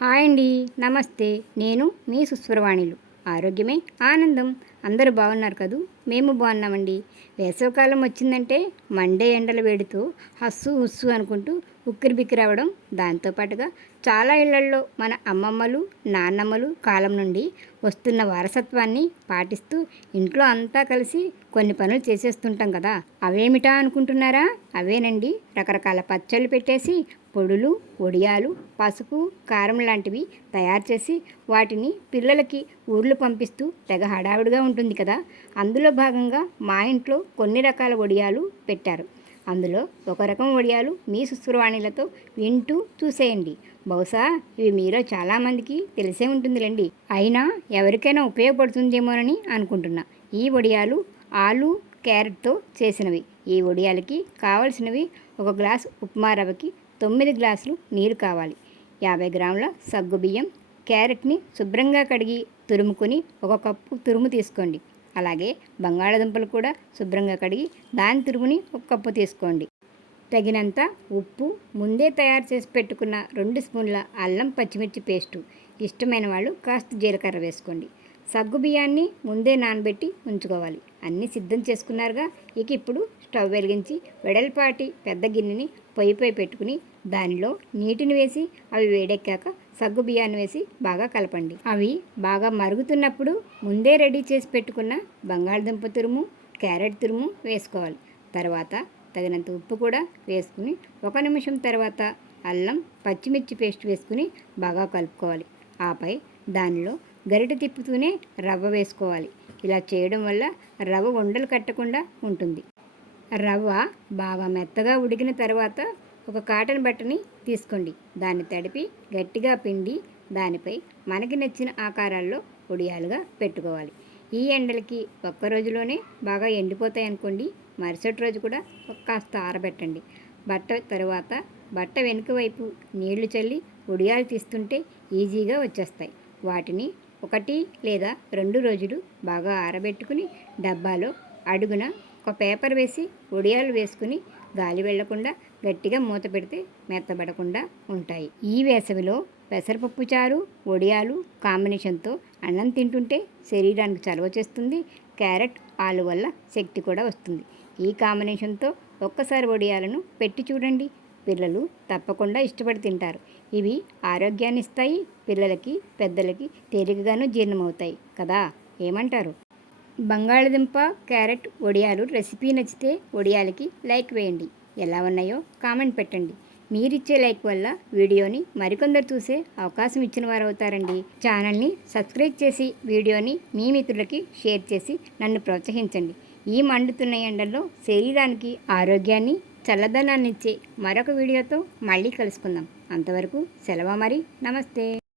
Hi అండి. నమస్తే. నేను మీ సుస్వరవాణిలు. ఆరోగ్యమే ఆనందం. అందరూ బాగున్నారు కదూ? మేము బాగున్నామండి. వేసవికాలం వచ్చిందంటే మండే ఎండల వేడితో హస్సు హుస్సు అనుకుంటూ ఉక్కిరిబిక్కిరి అవ్వడం, దాంతోపాటుగా చాలా ఇళ్లల్లో మన అమ్మమ్మలు నాన్నమ్మలు కాలం నుండి వస్తున్న వారసత్వాన్ని పాటిస్తూ ఇంట్లో అంతా కలిసి కొన్ని పనులు చేసేస్తుంటాం కదా. అవేమిటా అనుకుంటున్నారా? అవేనండి, రకరకాల పచ్చళ్ళు పెట్టేసి పొడులు, వడియాలు, పసుపు, కారం లాంటివి తయారు చేసి వాటిని పిల్లలకి ఊర్లు పంపిస్తూ తెగ హడావుడిగా ఉంటుంది కదా. అందులో భాగంగా మా ఇంట్లో కొన్ని రకాల వడియాలు పెట్టారు. అందులో ఒక రకం వడియాలు మీ సుస్వరవాణిలతో వింటూ చూసేయండి. బహుశా ఇవి మీలో చాలామందికి తెలిసే ఉంటుందిలేండి. అయినా ఎవరికైనా ఉపయోగపడుతుందేమోనని అనుకుంటున్నా. ఈ వడియాలు ఆలు క్యారెట్తో చేసినవి. ఈ వడియాలకి కావలసినవి: ఒక గ్లాసు ఉప్మా రవ్వకి 9 గ్లాసులు నీరు కావాలి, 50 గ్రాముల సగ్గుబియ్యం, క్యారెట్ని శుభ్రంగా కడిగి తురుముకొని ఒక కప్పు తురుము తీసుకోండి. అలాగే బంగాళాదుంపలు కూడా శుభ్రంగా కడిగి దాని తురుముని ఒక కప్పు తీసుకోండి. తగినంత ఉప్పు, ముందే తయారు చేసి పెట్టుకున్న 2 స్పూన్ల అల్లం పచ్చిమిర్చి పేస్టు, ఇష్టమైన వాళ్ళు కాస్త జీలకర్ర వేసుకోండి. సగ్గుబియ్యాన్ని ముందే నానబెట్టి ఉంచుకోవాలి. అన్నీ సిద్ధం చేసుకున్నారుగా. ఇప్పుడు స్టవ్ వెలిగించి వెడల్పాటి పెద్ద గిన్నెని పొయ్యిపై పెట్టుకుని దానిలో నీటిని వేసి అవి వేడెక్కాక సగ్గుబియ్యాన్ని వేసి బాగా కలపండి. అవి బాగా మరుగుతున్నప్పుడు ముందే రెడీ చేసి పెట్టుకున్న బంగాళదుంప తురుము, క్యారెట్ తురుము వేసుకోవాలి. తర్వాత తగినంత ఉప్పు కూడా వేసుకుని 1 నిమిషం తర్వాత అల్లం పచ్చిమిర్చి పేస్ట్ వేసుకుని బాగా కలుపుకోవాలి. ఆపై దానిలో గరిటె తిప్పుతూనే రవ్వ వేసుకోవాలి. ఇలా చేయడం వల్ల రవ్వ ఉండలు కట్టకుండా ఉంటుంది. రవ్వ బాగా మెత్తగా ఉడికిన తర్వాత ఒక కాటన్ బట్టని తీసుకోండి. దాన్ని తడిపి గట్టిగా పిండి దానిపై మనకి నచ్చిన ఆకారాల్లో వడియాలుగా పెట్టుకోవాలి. ఈ ఎండలకి ఒక్క రోజులోనే బాగా ఎండిపోతాయి అనుకోండి. మరుసటి రోజు కూడా కాస్త ఆరబెట్టండి. బట్ట వెనుక వైపు నీళ్లు చల్లి వడియాలు తీస్తుంటే ఈజీగా వచ్చేస్తాయి. వాటిని 1 లేదా 2 రోజులు బాగా ఆరబెట్టుకుని డబ్బాలో అడుగున ఒక పేపర్ వేసి వడియాలు వేసుకుని గాలి వెళ్లకుండా గట్టిగా మూత పెడితే మెత్తబడకుండా ఉంటాయి. ఈ వేసవిలో పెసరపప్పు చారు, వడియాలు కాంబినేషన్తో అన్నం తింటుంటే శరీరానికి చలవ చేస్తుంది. క్యారెట్, ఆలు వల్ల శక్తి కూడా వస్తుంది. ఈ కాంబినేషన్తో ఒక్కసారి వడియాలను పెట్టి చూడండి. పిల్లలు తప్పకుండా ఇష్టపడి తింటారు. ఇవి ఆరోగ్యాన్ని ఇస్తాయి. పిల్లలకి పెద్దలకి తేలికగాను జీర్ణమవుతాయి కదా. ఏమంటారు? బంగాళదుంప, క్యారెట్ వడియాలు రెసిపీ నచ్చితే వడియాలకి లైక్ వేయండి. ఎలా ఉన్నాయో కామెంట్ పెట్టండి. మీరిచ్చే లైక్ వల్ల వీడియోని మరికొందరు చూసే అవకాశం ఇచ్చిన వారు అవుతారండి. ఛానల్ని సబ్స్క్రైబ్ చేసి వీడియోని మీ మిత్రులకి షేర్ చేసి నన్ను ప్రోత్సహించండి. ఈ మండుతున్న ఎండల్లో శరీరానికి ఆరోగ్యాన్ని, చల్లదనాన్ని ఇచ్చే మరొక వీడియోతో మళ్ళీ కలుసుకుందాం. అంతవరకు సెలవు మరి. నమస్తే.